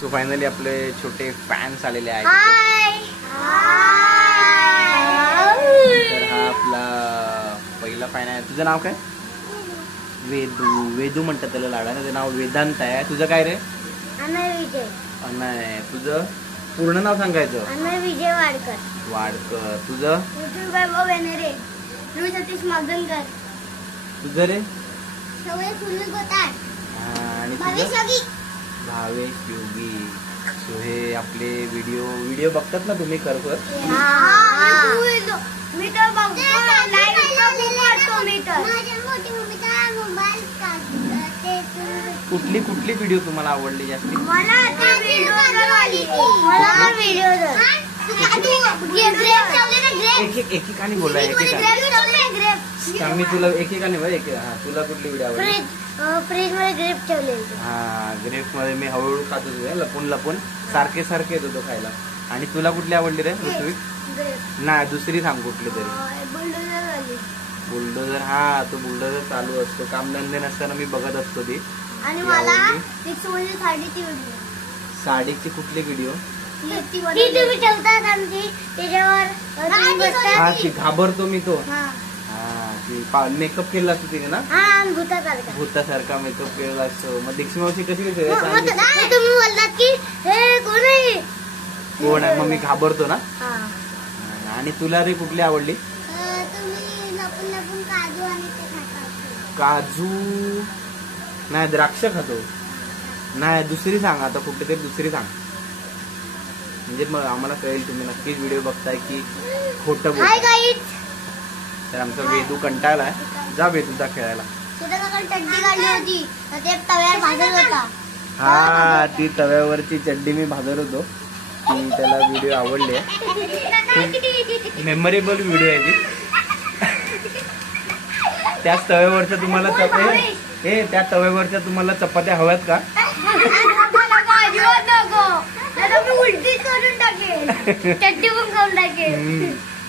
So finally आपले छोटे fans आलेले आहेत. तर हा आपला पहिला फॅन आहे. तुझं नाव काय? वेदू. वेदू म्हणतात त्याला लाडाने. त्याचं नाव वेदांत आहे. तुझं काय रे? अनय. तुझं पूर्ण नाव सांगायचं? अनय विजय वाडकर. वाडकर. तुझं? तुझं रे? आणि भावेश योगी. सो हे आपले व्हिडिओ बघतात ना तुम्ही खरोखर? कुठली व्हिडिओ तुम्हाला आवडली जास्त? एकेकाने बोला. मी तुला एकेकाने तुला कुठली व्हिडिओ आवडली? फ्रीज मध्ये ग्रेप ठेवले. हा, ग्रेप मध्ये मी हळूहळू खात होतो, लपून सारखे येत होतो खायला. आणि तुला कुठली आवडली रे ऋत्विक? नाही, दुसरी सांग कुठली तरी. बुलडोजर. हा, तो बुलडोजर चालू असतो कामधंदे नसताना मी बघत असतो ती. आणि मला साडीची कुठली व्हिडिओ? तुम्ही ठेवतात आमची त्याच्यावर. हा, ती घाबरतो मी तो. मेकअप केलेला असतो तिने ना? भूतासारखा मेकअप केलेला असतो. मग दीक्षित मावशी कशी तुम्ही बोलतात की हे कोण आहे? मग मी घाबरतो ना. आणि तुला रे कुठली आवडली? काजू नाही, द्राक्ष खातो. नाही, दुसरी सांग आता. कुठली तरी दुसरी सांग, म्हणजे मग आम्हाला कळेल तुम्ही नक्कीच व्हिडिओ बघताय की खोटं बोलताय. तर आमचा वेदू कंटाळलाय. जा वेदूचा खेळायला. हा, ती तव्यावरची चड्डी मी भाजत होतो. ती त्याला व्हिडिओ आवडली आहे. मेमोरेबल व्हिडिओ आहे ती. त्याच तव्यावरच्या तुम्हाला त्या तव्यावरच्या तुम्हाला चपात्या हव्यात का?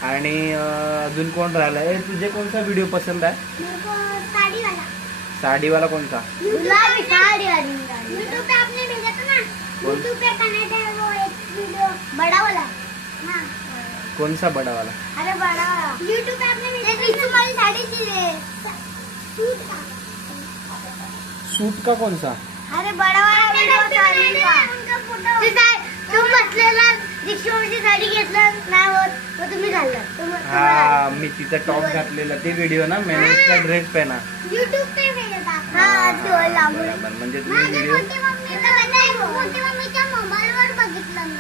आणि अजून कोण राहिलाय? तुझे कोणता व्हिडिओ पसंत आहे? साडीवाला कोणता? कोणसा बडावाला? अरे बड़ा यूट्यूब पे आपने वाली साड़ी सूट का कोणसा? अरे बड़ा वाला तुम बसलेला दीक्षितची साडी घेतला नाही होत मग तुम्ही घालला. हा, मी तिचा टॉप घातलेला ते व्हिडिओ ना. मेहनतचा ड्रेस पहना. यूट्यूब पे म्हणजे तुम्ही व्हिडिओ मोबाईलवर बघितला मी.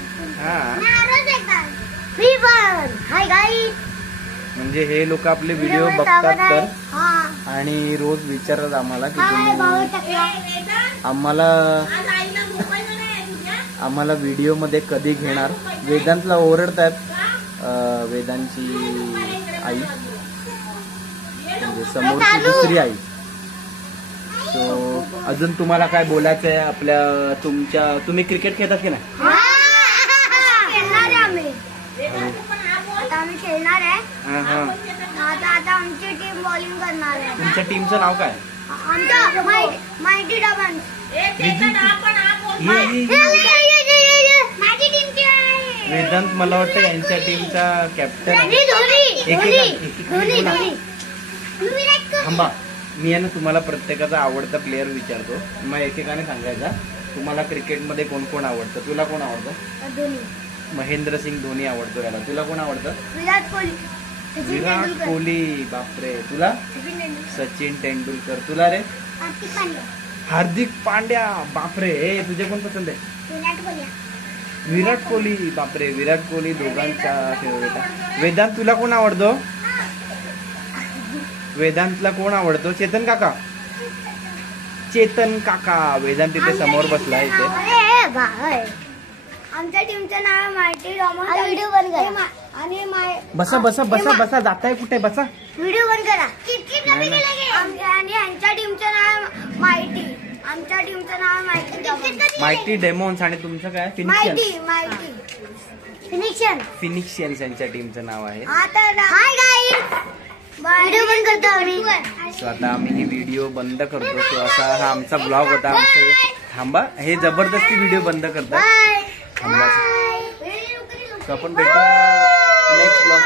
म्हणजे हे लोक आपले व्हिडिओ बघतात तर आणि रोज विचारतात आम्हाला की आम्हाला व्हिडिओ मध्ये कधी घेणार. वेदांतला ओरडतात. वेदांची आई म्हणजे समोरची दुसरी आई. सो अजून तुम्हाला काय बोलायचं आहे आपल्या तुम्ही क्रिकेट खेळतात की नाही? आम्ही खेळणार आहे. आता आमची टीम बॉलिंग करणार आहे. तुमच्या टीमचं नाव काय? आमच्या माहिती डबन. वेदांत मला वाटतं यांच्या टीमचा कॅप्टन. थांबा, मी आहे ना तुम्हाला प्रत्येकाचा आवडता प्लेअर विचारतो. मग एकेकाने सांगायचा तुम्हाला क्रिकेटमध्ये कोण कोण आवडतं. तुला कोण आवडतं? महेंद्रसिंग धोनी आवडतो याला. तुला कोण आवडतं? विराट कोहली. बापरे. तुला? सचिन तेंडुलकर. तुला रे? हार्दिक पांड्या. बापरे. तुझे कोण पसंत आहे? विराट कोहली. बापरे. विराट कोहली दोघांचा फेवरेट आहे. वेदांत तुला कोण आवडतो? वेदांतला कोण आवडतो? चेतन काका. वेदांत तिथे समोर बसला इथे. आमच्या टीमचं नाव माहिती डॉमन. व्हिडिओ बंद करा. आणि बसा जाताय कुठे? बसा. व्हिडिओ बंद करा. आणि यांच्या टीमचं नाव माहिती. आमच्या टीमचं नाव माहिती डेमॉन्स. आणि तुमचं काय? फिनिक्शियन्स यांच्या टीमचं नाव आहे. व्हिडिओ बंद करतो आम्ही. सो आता आम्ही ही व्हिडिओ बंद करतो. सो असा हा आमचा ब्लॉग होता. आमचे थांबा, हे जबरदस्ती व्हिडिओ बंद करतात. बाय थांबा. बाय. तर आपण भेटू नेक्स्ट ब्लॉग